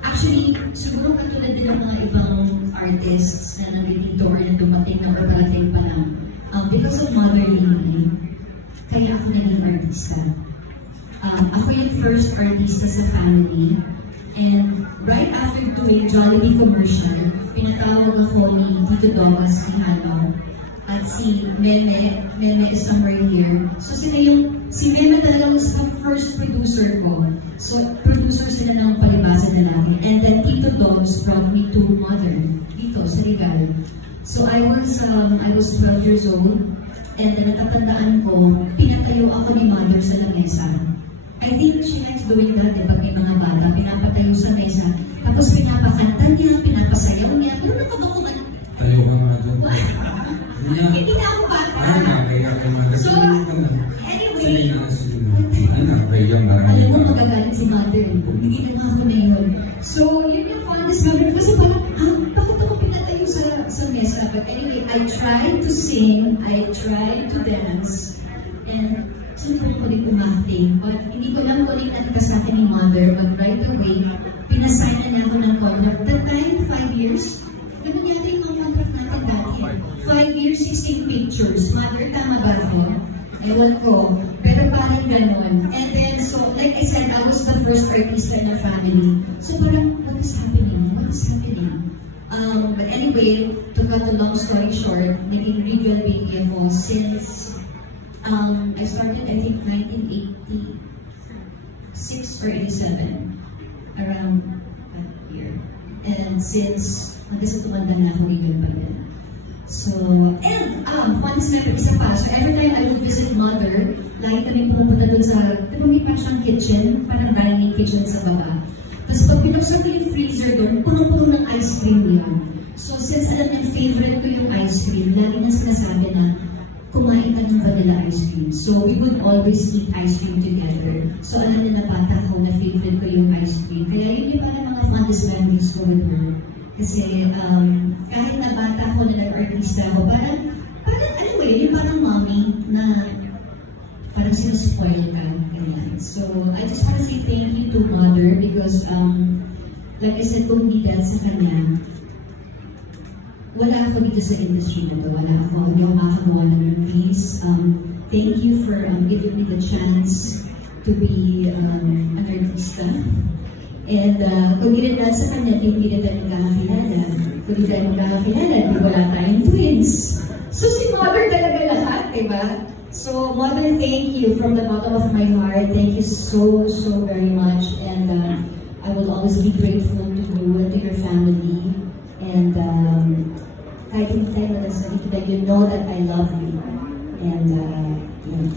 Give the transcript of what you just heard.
Actually, siguro katulad din ng mga ibang artists na nagiging tour na dumating na paparating pa lang. Because of motherly me, kaya ako naging artista. Ako yung first artista sa family. And right after doing Jollibee commercial, pinatawag ako ni Tito Domas, ni Hano, at si Meme is somewhere here. So si Meme talagang was the first producer ko. So producer sila ng Palibasa na namin. And then Tito Doms brought me to Mother, dito sa Regal. So I was 12 years old, and then natatandaan ko, pinatayo ako ni Mother sa lamesa. I think she likes doing that, pag may mga bata, pinapatayo sa mesa, tapos pinapakanta niya, pinapasayaw niya, pero nakabakuman. Tayo ka nga doon. Hindi na ako bata. So, anyway, alam mo magagalit si Mother, hindi na ako na yun. So, yun yung fondest memory, kasi parang, bakit ako pinatayo sa mesa? But anyway, I tried to sing, I tried to dance, and sinubukan ko din umacting, but hindi ko lang kung nakita sa akin ni Mother, but right away, pinasign na niya ako ng contract. That time, 5 years, ganun yata yung mga contract natin dati. 5 years, 16 pictures. Mother, tama ba ako? Ewan ko, pero parang ganun. And then, so, like I said, I was the first artist in the family. So parang, what is happening? What is happening? But anyway, to cut the long story short, naging Regal baby ako since I started, I think, 1986 or 87, around that year. And since, hanggang sa tumanda na ako, Regal pa rin. So, and, fun sniper, isa pa. So, every time I would visit Mother, lagi kami pumunta dun sa, di ba may pa siyang kitchen, parang dining kitchen sa baba. Tapos pag pinaksan ko yung freezer doon, punong-puno ng ice cream yun. So, since alam niya, favorite ko yung ice cream, lagi na sinasabi na, kumain ka ng vanilla ice cream. So, we would always eat ice cream together. So, alam nila bata ko na favorite ko yung ice cream. Kaya yun yung parang mga fondest memories ko with her. Kasi, kahit na bata ko na nag-artista ako, parang anyway, yung parang mommy na parang sinaspoil ka. Ganyan. So, I just want to say thank you to Mother because, like I said, kung hindi dahil sa kanya, wala ako dito sa industry na to. Wala ako. Hindi ako makakamuha ng movies. Thank you for giving me the chance to be an artista. And kung hindi rin dahil sa kanya, hindi rin tayo magkakakilala. Kung hindi tayo magkakakilala, di wala tayong twins. So si Mother talaga lahat, diba? So Mother, thank you from the bottom of my heart. Thank you so, so very much. And I will always be grateful to you and to your family. And kahit hindi tayo nagsasalita, you know that I love you. And yun,